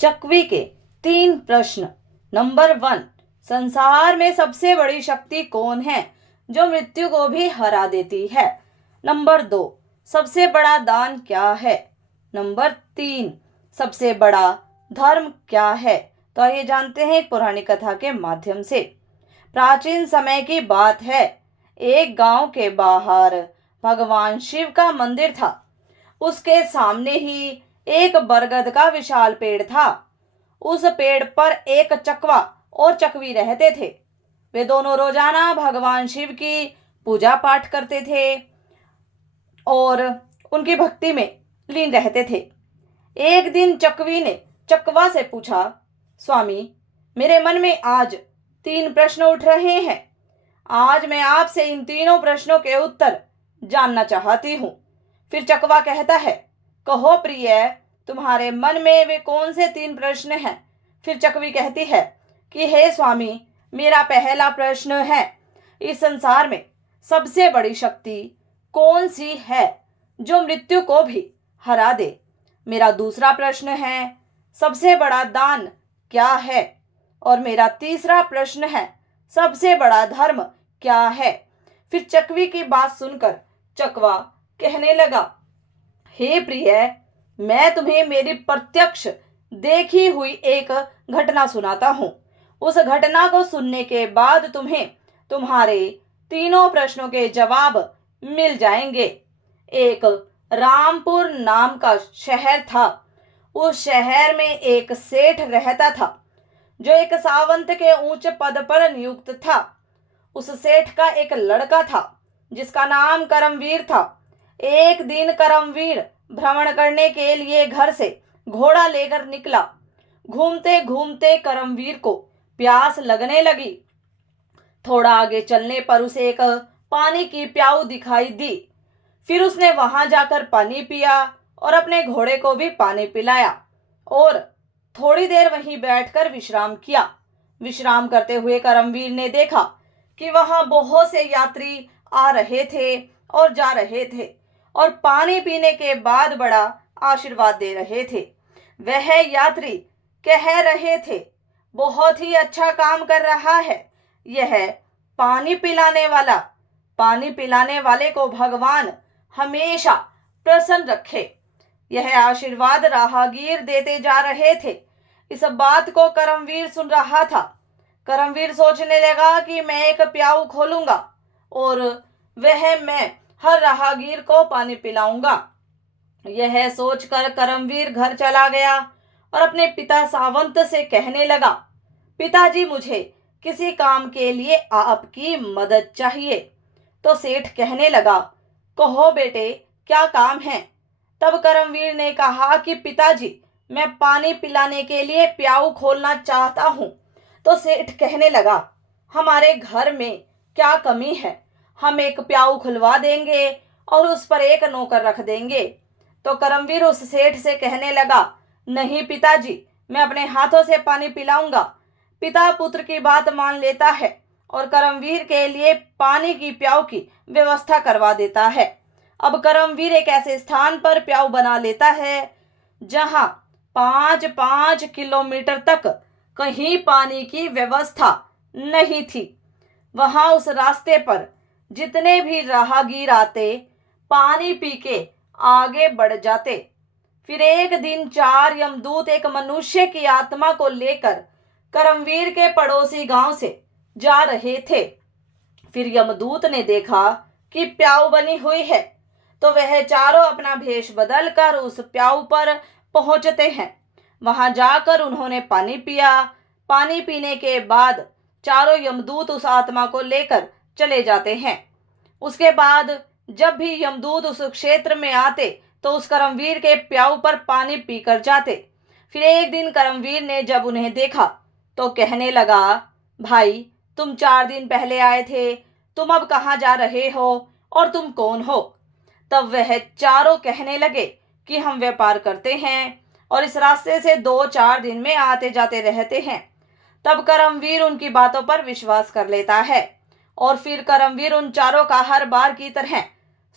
चकवी के 3 प्रश्न। नंबर 1, संसार में सबसे बड़ी शक्ति कौन है जो मृत्यु को भी हरा देती है? नंबर 2, सबसे बड़ा दान क्या है? नंबर 3, सबसे बड़ा धर्म क्या है? तो आइए जानते हैं एक पौराणिक कथा के माध्यम से। प्राचीन समय की बात है। एक गांव के बाहर भगवान शिव का मंदिर था। उसके सामने ही एक बरगद का विशाल पेड़ था। उस पेड़ पर एक चकवा और चकवी रहते थे। वे दोनों रोजाना भगवान शिव की पूजा पाठ करते थे और उनकी भक्ति में लीन रहते थे। एक दिन चकवी ने चकवा से पूछा, स्वामी, मेरे मन में आज 3 प्रश्न उठ रहे हैं। आज मैं आपसे इन तीनों प्रश्नों के उत्तर जानना चाहती हूँ। फिर चकवा कहता है, कहो प्रिय, तुम्हारे मन में वे कौन से 3 प्रश्न हैं? फिर चकवी कहती है कि हे स्वामी, मेरा पहला प्रश्न है, इस संसार में सबसे बड़ी शक्ति कौन सी है जो मृत्यु को भी हरा दे? मेरा दूसरा प्रश्न है, सबसे बड़ा दान क्या है? और मेरा तीसरा प्रश्न है, सबसे बड़ा धर्म क्या है? फिर चकवी की बात सुनकर चकवा कहने लगा, हे प्रिय, मैं तुम्हें मेरी प्रत्यक्ष देखी हुई एक घटना सुनाता हूँ। उस घटना को सुनने के बाद तुम्हें तुम्हारे तीनों प्रश्नों के जवाब मिल जाएंगे। एक रामपुर नाम का शहर था। उस शहर में एक सेठ रहता था जो एक सावंत के ऊंचे पद पर नियुक्त था। उस सेठ का एक लड़का था जिसका नाम करमवीर था। एक दिन करमवीर भ्रमण करने के लिए घर से घोड़ा लेकर निकला। घूमते घूमते करमवीर को प्यास लगने लगी। थोड़ा आगे चलने पर उसे एक पानी की प्याऊ दिखाई दी। फिर उसने वहां जाकर पानी पिया और अपने घोड़े को भी पानी पिलाया और थोड़ी देर वहीं बैठकर विश्राम किया। विश्राम करते हुए करमवीर ने देखा कि वहां बहुत से यात्री आ रहे थे और जा रहे थे और पानी पीने के बाद बड़ा आशीर्वाद दे रहे थे। वह यात्री कह रहे थे, बहुत ही अच्छा काम कर रहा है यह पानी पिलाने वाला। पानी पिलाने वाले को भगवान हमेशा प्रसन्न रखे। यह आशीर्वाद राहगीर देते जा रहे थे। इस बात को करमवीर सुन रहा था। करमवीर सोचने लगा कि मैं एक प्याऊ खोलूंगा और वह मैं हर राहगीर को पानी पिलाऊंगा। यह सोचकर करमवीर घर चला गया और अपने पिता सावंत से कहने लगा, पिताजी, मुझे किसी काम के लिए आपकी मदद चाहिए। तो सेठ कहने लगा, कहो बेटे, क्या काम है? तब करमवीर ने कहा कि पिताजी, मैं पानी पिलाने के लिए प्याऊ खोलना चाहता हूँ। तो सेठ कहने लगा, हमारे घर में क्या कमी है? हम एक प्याऊ खुलवा देंगे और उस पर एक नौकर रख देंगे। तो करमवीर उस सेठ से कहने लगा, नहीं पिताजी, मैं अपने हाथों से पानी पिलाऊंगा। पिता पुत्र की बात मान लेता है और करमवीर के लिए पानी की प्याऊ की व्यवस्था करवा देता है। अब करमवीर एक ऐसे स्थान पर प्याऊ बना लेता है जहां 5-5 किलोमीटर तक कहीं पानी की व्यवस्था नहीं थी। वहां उस रास्ते पर जितने भी राहगीर आते, पानी पी के आगे बढ़ जाते। फिर एक दिन 4 यमदूत एक मनुष्य की आत्मा को लेकर करमवीर के पड़ोसी गांव से जा रहे थे। फिर यमदूत ने देखा कि प्याऊ बनी हुई है तो वह चारों अपना भेष बदलकर उस प्याऊ पर पहुंचते हैं। वहां जाकर उन्होंने पानी पिया। पानी पीने के बाद चारों यमदूत उस आत्मा को लेकर चले जाते हैं। उसके बाद जब भी यमदूत उस क्षेत्र में आते तो उस करमवीर के प्याऊ पर पानी पीकर जाते। फिर एक दिन करमवीर ने जब उन्हें देखा तो कहने लगा, भाई, तुम 4 दिन पहले आए थे, तुम अब कहाँ जा रहे हो और तुम कौन हो? तब वह चारों कहने लगे कि हम व्यापार करते हैं और इस रास्ते से 2-4 दिन में आते जाते रहते हैं। तब करमवीर उनकी बातों पर विश्वास कर लेता है और फिर करमवीर उन चारों का हर बार की तरह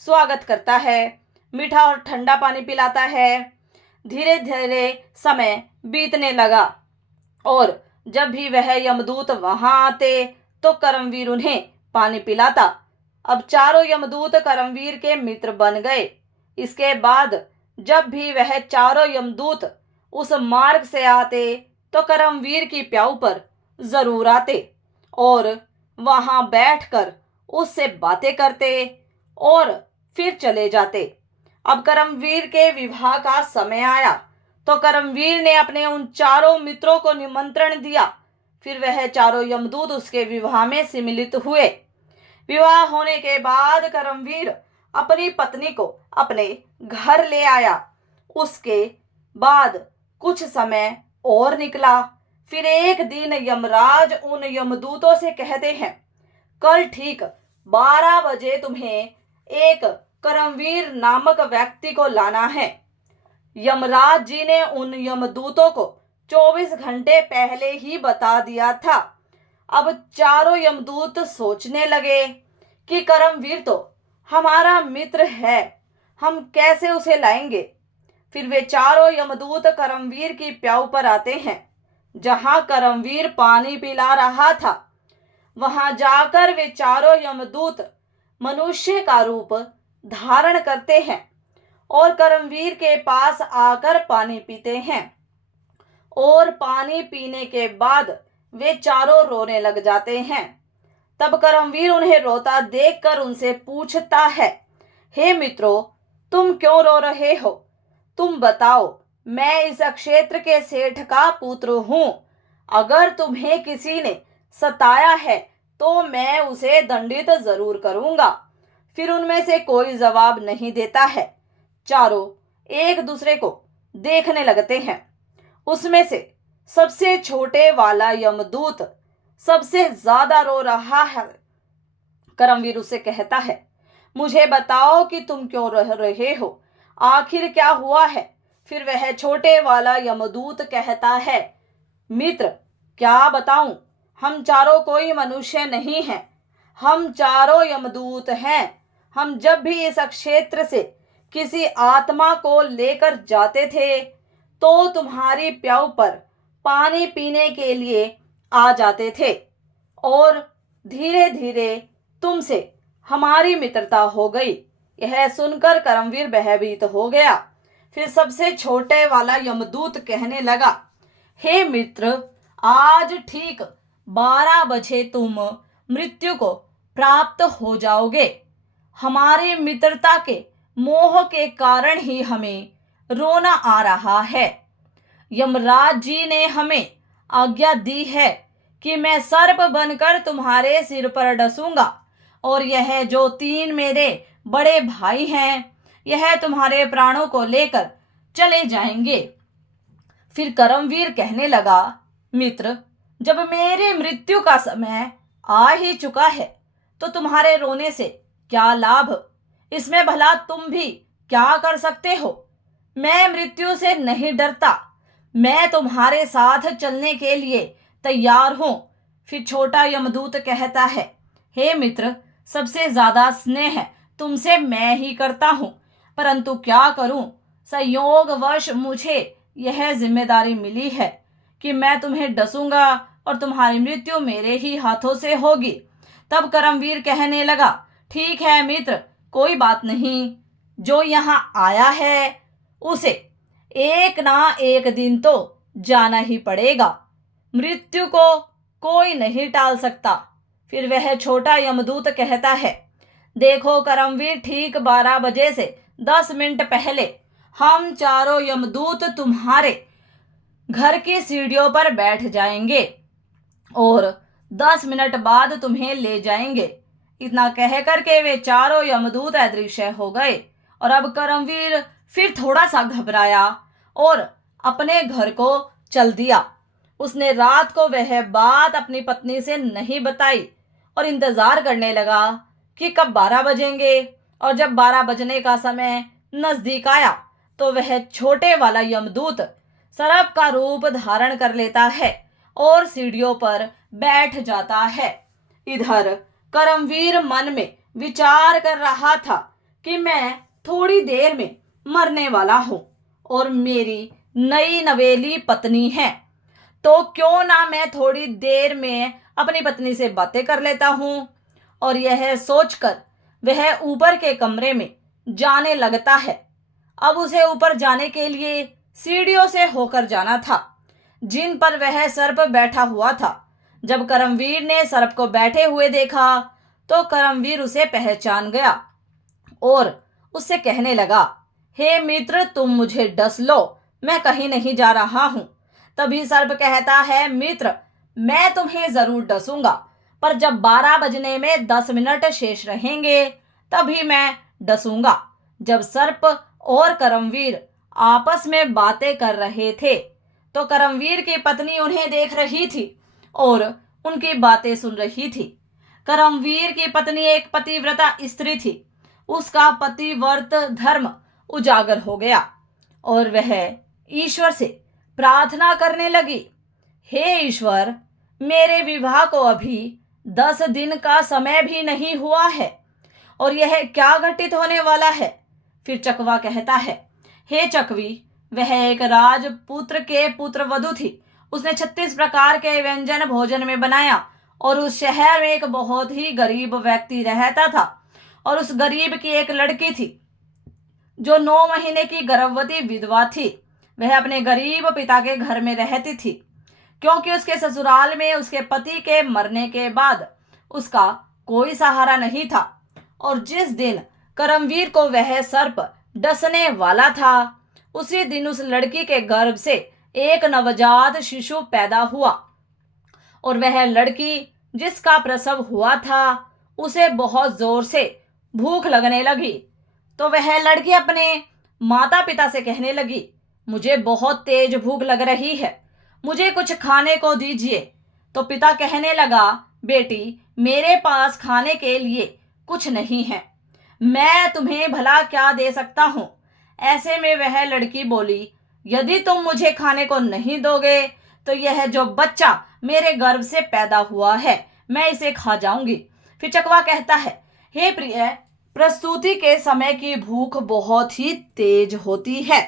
स्वागत करता है, मीठा और ठंडा पानी पिलाता है। धीरे धीरे समय बीतने लगा और जब भी वह यमदूत वहां आते तो करमवीर उन्हें पानी पिलाता। अब चारों यमदूत करमवीर के मित्र बन गए। इसके बाद जब भी वह चारों यमदूत उस मार्ग से आते तो करमवीर की प्याऊ पर जरूर आते और वहां बैठकर उससे बातें करते और फिर चले जाते। अब करमवीर के विवाह का समय आया तो करमवीर ने अपने उन चारों मित्रों को निमंत्रण दिया। फिर वह चारों यमदूत उसके विवाह में सम्मिलित हुए। विवाह होने के बाद करमवीर अपनी पत्नी को अपने घर ले आया। उसके बाद कुछ समय और निकला। फिर एक दिन यमराज उन यमदूतों से कहते हैं, कल ठीक 12 बजे तुम्हें एक करमवीर नामक व्यक्ति को लाना है। यमराज जी ने उन यमदूतों को 24 घंटे पहले ही बता दिया था। अब चारों यमदूत सोचने लगे कि करमवीर तो हमारा मित्र है, हम कैसे उसे लाएंगे। फिर वे चारों यमदूत करमवीर की प्याऊ पर आते हैं। जहां करमवीर पानी पिला रहा था वहां जाकर वे चारों यमदूत मनुष्य का रूप धारण करते हैं और करमवीर के पास आकर पानी पीते हैं और पानी पीने के बाद वे चारों रोने लग जाते हैं। तब करमवीर उन्हें रोता देखकर उनसे पूछता है, हे मित्रों, तुम क्यों रो रहे हो? तुम बताओ, मैं इस क्षेत्र के सेठ का पुत्र हूं। अगर तुम्हें किसी ने सताया है तो मैं उसे दंडित जरूर करूंगा। फिर उनमें से कोई जवाब नहीं देता है। चारों एक दूसरे को देखने लगते हैं। उसमें से सबसे छोटे वाला यमदूत सबसे ज्यादा रो रहा है। करमवीर उसे कहता है, मुझे बताओ कि तुम क्यों रो रहे हो, आखिर क्या हुआ है। फिर वह छोटे वाला यमदूत कहता है, मित्र क्या बताऊं, हम चारों कोई मनुष्य नहीं हैं, हम चारों यमदूत हैं। हम जब भी इस क्षेत्र से किसी आत्मा को लेकर जाते थे तो तुम्हारी प्याऊ पर पानी पीने के लिए आ जाते थे और धीरे धीरे तुमसे हमारी मित्रता हो गई। यह सुनकर करमवीर भयभीत हो गया। फिर सबसे छोटे वाला यमदूत कहने लगा, हे मित्र, आज ठीक 12 बजे तुम मृत्यु को प्राप्त हो जाओगे। हमारी मित्रता के मोह के कारण ही हमें रोना आ रहा है। यमराज जी ने हमें आज्ञा दी है कि मैं सर्प बनकर तुम्हारे सिर पर डसूंगा और यह जो 3 मेरे बड़े भाई हैं यह तुम्हारे प्राणों को लेकर चले जाएंगे। फिर करमवीर कहने लगा, मित्र, जब मेरे मृत्यु का समय आ ही चुका है तो तुम्हारे रोने से क्या लाभ। इसमें भला तुम भी क्या कर सकते हो। मैं मृत्यु से नहीं डरता, मैं तुम्हारे साथ चलने के लिए तैयार हूं। फिर छोटा यमदूत कहता है, हे मित्र, सबसे ज्यादा स्नेह तुमसे मैं ही करता हूं, परंतु क्या करूं, संयोगवश मुझे यह जिम्मेदारी मिली है कि मैं तुम्हें डसूंगा और तुम्हारी मृत्यु मेरे ही हाथों से होगी। तब करमवीर कहने लगा, ठीक है मित्र, कोई बात नहीं, जो यहाँ आया है उसे एक ना एक दिन तो जाना ही पड़ेगा। मृत्यु को कोई नहीं टाल सकता। फिर वह छोटा यमदूत कहता है, देखो करमवीर, ठीक 12 बजे से 10 मिनट पहले हम चारों यमदूत तुम्हारे घर की सीढ़ियों पर बैठ जाएंगे और 10 मिनट बाद तुम्हें ले जाएंगे। इतना कह करके वे चारों यमदूत अदृश्य हो गए और अब करमवीर फिर थोड़ा सा घबराया और अपने घर को चल दिया। उसने रात को वह बात अपनी पत्नी से नहीं बताई और इंतजार करने लगा कि कब 12 बजेंगे। और जब 12 बजने का समय नजदीक आया तो वह छोटे वाला यमदूत सर्प का रूप धारण कर लेता है और सीढ़ियों पर बैठ जाता है। इधर करमवीर मन में विचार कर रहा था कि मैं थोड़ी देर में मरने वाला हूं और मेरी नई नवेली पत्नी है, तो क्यों ना मैं थोड़ी देर में अपनी पत्नी से बातें कर लेता हूँ। और यह सोचकर वह ऊपर के कमरे में जाने लगता है। अब उसे ऊपर जाने के लिए सीढ़ियों से होकर जाना था, जिन पर वह सर्प बैठा हुआ था। जब करमवीर ने सर्प को बैठे हुए देखा तो करमवीर उसे पहचान गया और उससे कहने लगा, हे मित्र, तुम मुझे डस लो, मैं कहीं नहीं जा रहा हूं। तभी सर्प कहता है, मित्र, मैं तुम्हें जरूर डसूंगा, पर जब 12 बजने में 10 मिनट शेष रहेंगे तभी मैं डसूंगा। जब सर्प और करमवीर आपस में बातें कर रहे थे तो करमवीर की पत्नी उन्हें देख रही थी और उनकी बातें सुन रही थी। करमवीर की पत्नी एक पतिव्रता स्त्री थी। उसका पतिव्रत धर्म उजागर हो गया और वह ईश्वर से प्रार्थना करने लगी, हे ईश्वर, मेरे विवाह को अभी 10 दिन का समय भी नहीं हुआ है और यह क्या घटित होने वाला है। फिर चकवा कहता है, हे चकवी, वह एक राजपुत्र के पुत्र वधु थी। उसने 36 प्रकार के व्यंजन भोजन में बनाया और उस शहर में एक बहुत ही गरीब व्यक्ति रहता था और उस गरीब की एक लड़की थी जो 9 महीने की गर्भवती विधवा थी। वह अपने गरीब पिता के घर में रहती थी क्योंकि उसके ससुराल में उसके पति के मरने के बाद उसका कोई सहारा नहीं था। और जिस दिन करमवीर को वह सर्प डसने वाला था उसी दिन उस लड़की के गर्भ से एक नवजात शिशु पैदा हुआ और वह लड़की जिसका प्रसव हुआ था उसे बहुत जोर से भूख लगने लगी। तो वह लड़की अपने माता पिता से कहने लगी, मुझे बहुत तेज भूख लग रही है, मुझे कुछ खाने को दीजिए। तो पिता कहने लगा, बेटी, मेरे पास खाने के लिए कुछ नहीं है, मैं तुम्हें भला क्या दे सकता हूँ। ऐसे में वह लड़की बोली, यदि तुम मुझे खाने को नहीं दोगे तो यह जो बच्चा मेरे गर्भ से पैदा हुआ है मैं इसे खा जाऊंगी। फिर चकवा कहता है, हे प्रिय, प्रस्तुति के समय की भूख बहुत ही तेज होती है।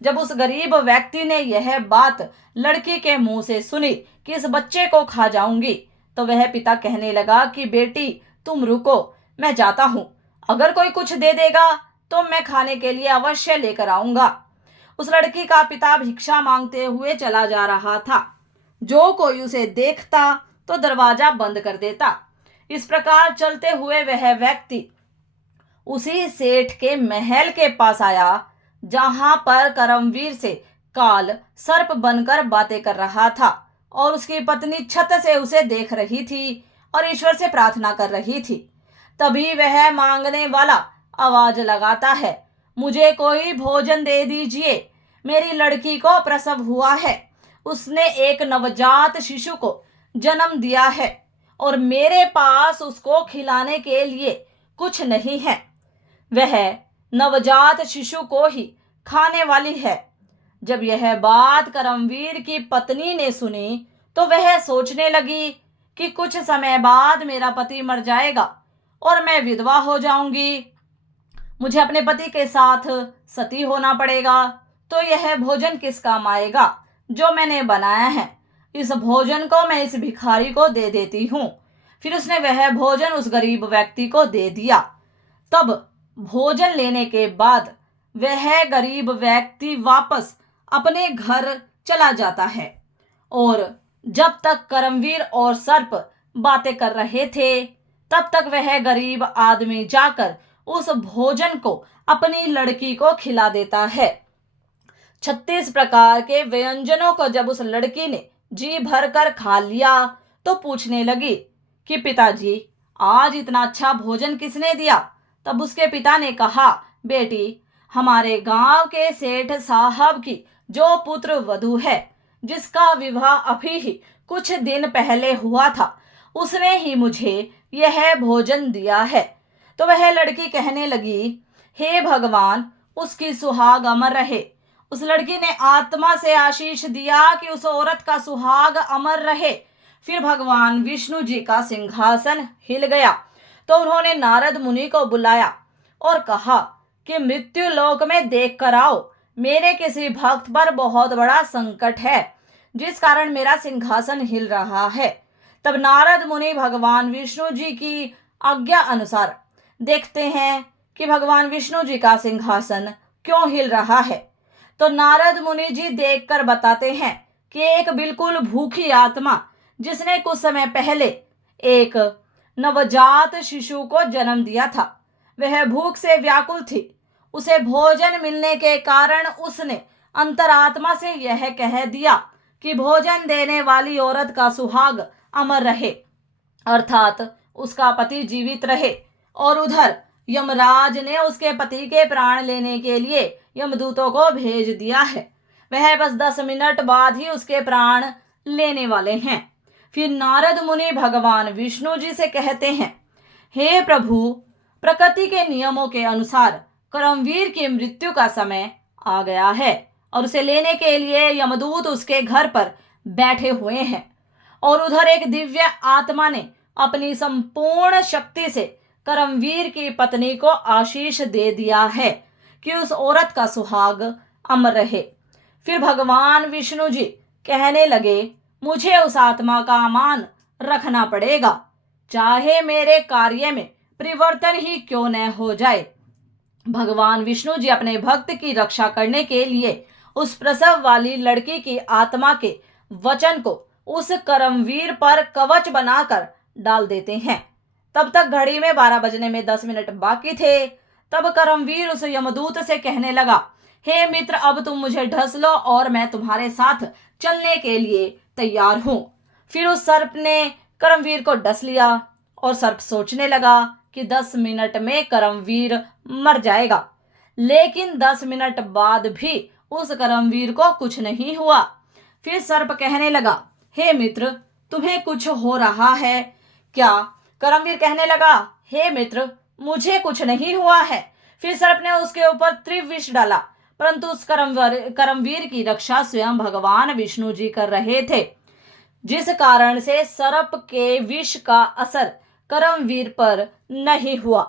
जब उस गरीब व्यक्ति ने यह बात लड़की के मुंह से सुनी कि इस बच्चे को खा जाऊंगी तो वह पिता कहने लगा कि बेटी, तुम रुको, मैं जाता हूं, अगर कोई कुछ दे देगा तो मैं खाने के लिए अवश्य लेकर आऊंगा। उस लड़की का पिता भिक्षा मांगते हुए चला जा रहा था। जो कोई उसे देखता तो दरवाजा बंद कर देता। इस प्रकार चलते हुए वह व्यक्ति उसी सेठ के महल के पास आया जहां पर करमवीर से काल सर्प बनकर बातें कर रहा था और उसकी पत्नी छत से उसे देख रही थी और ईश्वर से प्रार्थना कर रही थी। तभी वह मांगने वाला आवाज लगाता है, मुझे कोई भोजन दे दीजिए, मेरी लड़की को प्रसव हुआ है, उसने एक नवजात शिशु को जन्म दिया है और मेरे पास उसको खिलाने के लिए कुछ नहीं है। वह नवजात शिशु को ही खाने वाली है। जब यह बात करमवीर की पत्नी ने सुनी तो वह सोचने लगी कि कुछ समय बाद मेरा पति मर जाएगा और मैं विधवा हो जाऊंगी, मुझे अपने पति के साथ सती होना पड़ेगा, तो यह भोजन किस काम आएगा जो मैंने बनाया है। इस भोजन को मैं इस भिखारी को दे देती हूँ। फिर उसने वह भोजन उस गरीब व्यक्ति को दे दिया। तब भोजन लेने के बाद वह गरीब व्यक्ति वापस अपने घर चला जाता है और जब तक करमवीर और सर्प बातें कर रहे थे तब तक वह गरीब आदमी जाकर उस भोजन को अपनी लड़की को खिला देता है। 36 प्रकार के व्यंजनों को जब उस लड़की ने जी भर कर खा लिया तो पूछने लगी कि पिताजी, आज इतना अच्छा भोजन किसने दिया। तब उसके पिता ने कहा, बेटी, हमारे गांव के सेठ साहब की जो पुत्र वधू है, जिसका विवाह अभी ही कुछ दिन पहले हुआ था, उसने ही मुझे यह भोजन दिया है। तो वह लड़की कहने लगी, हे भगवान, उसकी सुहाग अमर रहे। उस लड़की ने आत्मा से आशीष दिया कि उस औरत का सुहाग अमर रहे। फिर भगवान विष्णु जी का सिंहासन हिल गया तो उन्होंने नारद मुनि को बुलाया और कहा कि मृत्यु लोक में देख कर आओ, मेरे किसी भक्त पर बहुत बड़ा संकट है, जिस कारण मेरा सिंहासन हिल रहा है। तब नारद मुनि भगवान विष्णु जी की आज्ञा अनुसार देखते हैं कि भगवान विष्णु जी का सिंहासन क्यों हिल रहा है। तो नारद मुनि जी देखकर बताते हैं कि एक बिल्कुल भूखी आत्मा, जिसने कुछ समय पहले एक नवजात शिशु को जन्म दिया था, वह भूख से व्याकुल थी। उसे भोजन मिलने के कारण उसने अंतरात्मा से यह कह दिया कि भोजन देने वाली औरत का सुहाग अमर रहे, अर्थात उसका पति जीवित रहे। और उधर यमराज ने उसके पति के प्राण लेने के लिए यमदूतों को भेज दिया है। वह बस 10 मिनट बाद ही उसके प्राण लेने वाले हैं। फिर नारद मुनि भगवान विष्णु जी से कहते हैं, हे प्रभु, प्रकृति के नियमों के अनुसार करमवीर की मृत्यु का समय आ गया है और उसे लेने के लिए यमदूत उसके घर पर बैठे हुए हैं। और उधर एक दिव्य आत्मा ने अपनी संपूर्ण शक्ति से करमवीर की पत्नी को आशीष दे दिया है कि उस औरत का सुहाग अमर रहे। फिर भगवान विष्णु जी कहने लगे, मुझे उस आत्मा का मान रखना पड़ेगा, चाहे मेरे कार्य में परिवर्तन ही क्यों न हो जाए। भगवान विष्णु जी अपने भक्त की रक्षा करने के लिए उस प्रसव वाली लड़की की आत्मा के वचन को उस करमवीर पर कवच बनाकर डाल देते हैं। तब तक घड़ी में 12 बजने में 10 मिनट बाकी थे। तब करमवीर उस यमदूत से कहने लगा, हे मित्र, अब तुम मुझे ढस लो और मैं तुम्हारे साथ चलने के लिए तैयार हूं। फिर उस सर्प ने करमवीर को डस लिया और सर्प सोचने लगा कि 10 मिनट में करमवीर मर जाएगा। लेकिन 10 मिनट बाद भी उस करमवीर को कुछ नहीं हुआ। फिर सर्प कहने लगा, हे मित्र, तुम्हें कुछ हो रहा है क्या? करमवीर कहने लगा, हे मित्र, मुझे कुछ नहीं हुआ है। फिर सर्प ने उसके ऊपर तीव्र विष डाला, परंतु उस करमवीर की रक्षा स्वयं भगवान विष्णु जी कर रहे थे, जिस कारण से सर्प के विष का असर करमवीर पर नहीं हुआ।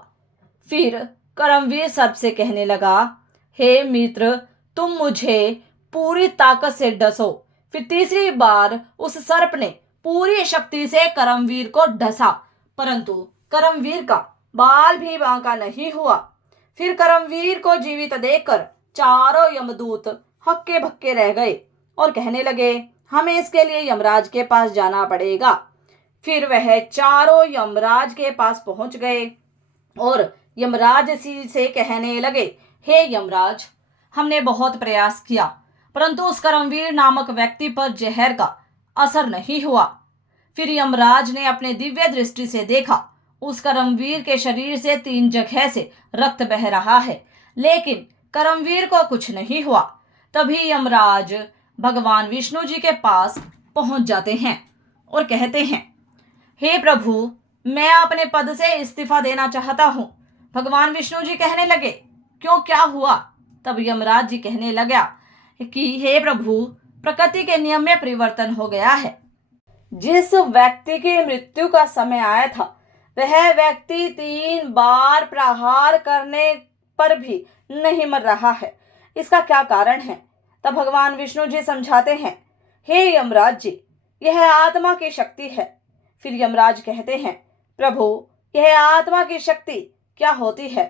फिर करमवीर सर्प से कहने लगा, हे मित्र, तुम मुझे पूरी ताकत से डसो। फिर तीसरी बार उस सर्प ने पूरी शक्ति से करमवीर को डसा, परंतु करमवीर का बाल भी बांका नहीं हुआ। फिर करमवीर को जीवित देखकर चारों यमदूत हक्के भक्के रह गए और कहने लगे, हमें इसके लिए यमराज के पास जाना पड़ेगा। फिर वह चारों यमराज के पास पहुंच गए और यमराज से कहने लगे, हे यमराज, हमने बहुत प्रयास किया, परंतु उस करमवीर नामक व्यक्ति पर जहर का असर नहीं हुआ। फिर यमराज ने अपने दिव्य दृष्टि से देखा, उस करमवीर के शरीर से 3 जगह से रक्त बह रहा है, लेकिन करमवीर को कुछ नहीं हुआ। तभी यमराज भगवान विष्णु जी के पास पहुंच जाते हैं और कहते हैं, हे प्रभु, मैं अपने पद से इस्तीफा देना चाहता हूं। भगवान विष्णु जी कहने लगे, क्यों, क्या हुआ? तब यमराज जी कहने लगा कि हे प्रभु, प्रकृति के नियम में परिवर्तन हो गया है। जिस व्यक्ति की मृत्यु का समय आया था, वह व्यक्ति 3 बार प्रहार करने पर भी नहीं मर रहा है। इसका क्या कारण है? तब भगवान विष्णु जी समझाते हैं, हे यमराज जी, यह आत्मा की शक्ति है। फिर यमराज कहते हैं, प्रभु, यह आत्मा की शक्ति क्या होती है?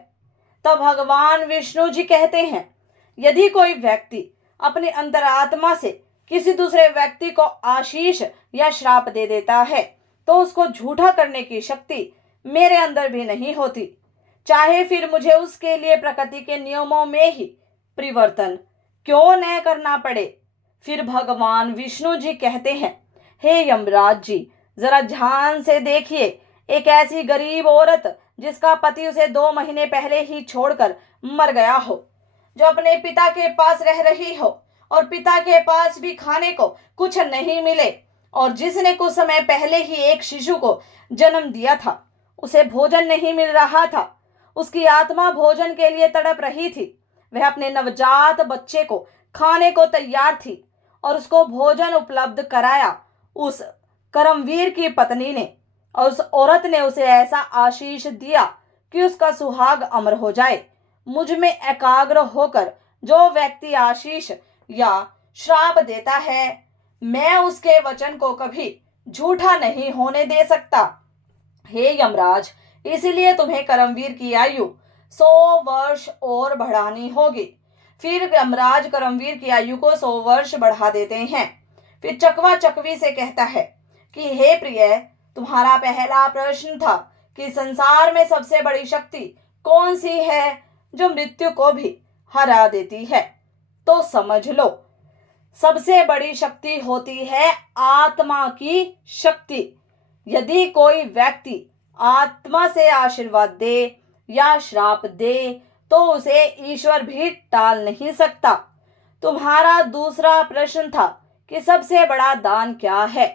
तब भगवान विष्णु जी कहते हैं, यदि कोई व्यक्ति अपनी अंतरात्मा से किसी दूसरे व्यक्ति को आशीष या श्राप दे देता है, तो उसको झूठा करने की शक्ति मेरे अंदर भी नहीं होती, चाहे फिर मुझे उसके लिए प्रकृति के नियमों में ही परिवर्तन क्यों न करना पड़े। फिर भगवान विष्णु जी कहते हैं, हे यमराज जी, जरा ध्यान से देखिए, एक ऐसी गरीब औरत जिसका पति उसे 2 महीने पहले ही छोड़कर मर गया हो, जो अपने पिता के पास रह रही हो और पिता के पास भी खाने को कुछ नहीं मिले, और जिसने कुछ समय पहले ही एक शिशु को जन्म दिया था, उसे भोजन नहीं मिल रहा था। उसकी आत्मा भोजन के लिए तड़प रही थी। वह अपने नवजात बच्चे को खाने को तैयार थी और उसको भोजन उपलब्ध कराया उस करमवीर की पत्नी ने, और उस औरत ने उसे ऐसा आशीष दिया कि उसका सुहाग अमर हो जाए। मुझ में एकाग्र होकर जो व्यक्ति आशीष या श्राप देता है, मैं उसके वचन को कभी झूठा नहीं होने दे सकता। हे यमराज, इसीलिए तुम्हें कर्मवीर की आयु 100 वर्ष और बढ़ानी होगी। फिर यमराज कर्मवीर की आयु को 100 वर्ष बढ़ा देते हैं। फिर चकवा चकवी से कहता है कि हे प्रिय, तुम्हारा पहला प्रश्न था कि संसार में सबसे बड़ी शक्ति कौन सी है जो मृत्यु को भी हरा देती है। तो समझ लो, सबसे बड़ी शक्ति होती है आत्मा की शक्ति। यदि कोई व्यक्ति आत्मा से आशीर्वाद दे या श्राप दे तो उसे ईश्वर भी टाल नहीं सकता। तुम्हारा दूसरा प्रश्न था कि सबसे बड़ा दान क्या है।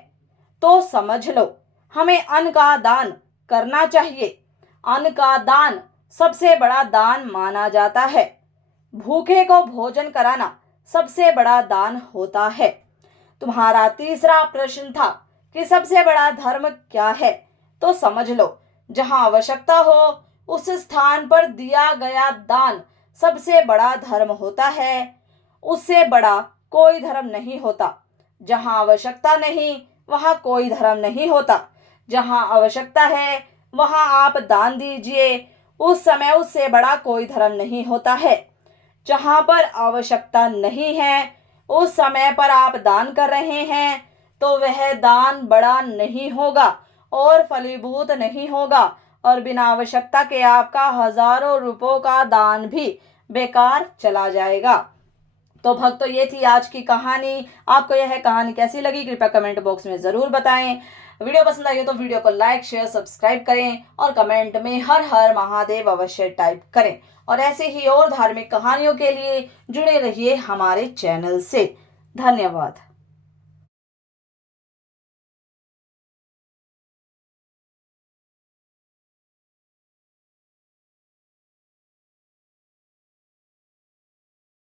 तो समझ लो, हमें अन्न का दान करना चाहिए। अन्न का दान सबसे बड़ा दान माना जाता है। भूखे को भोजन कराना सबसे बड़ा दान होता है। तुम्हारा तीसरा प्रश्न था कि सबसे बड़ा धर्म क्या है। तो समझ लो, जहां आवश्यकता हो उस स्थान पर दिया गया दान सबसे बड़ा धर्म होता है। उससे बड़ा कोई धर्म नहीं होता। जहां आवश्यकता नहीं वहां कोई धर्म नहीं होता। जहां आवश्यकता है वहां आप दान दीजिए, उस समय उससे बड़ा कोई धर्म नहीं होता है। जहां पर आवश्यकता नहीं है उस समय पर आप दान कर रहे हैं तो वह दान बड़ा नहीं होगा और फलीभूत नहीं होगा, और बिना आवश्यकता के आपका हजारों रुपयों का दान भी बेकार चला जाएगा। तो भक्तों, ये थी आज की कहानी। आपको यह कहानी कैसी लगी कृपया कमेंट बॉक्स में जरूर बताएं। वीडियो पसंद आई हो तो वीडियो को लाइक शेयर सब्सक्राइब करें और कमेंट में हर हर महादेव अवश्य टाइप करें। और ऐसे ही और धार्मिक कहानियों के लिए जुड़े रहिए हमारे चैनल से। धन्यवाद।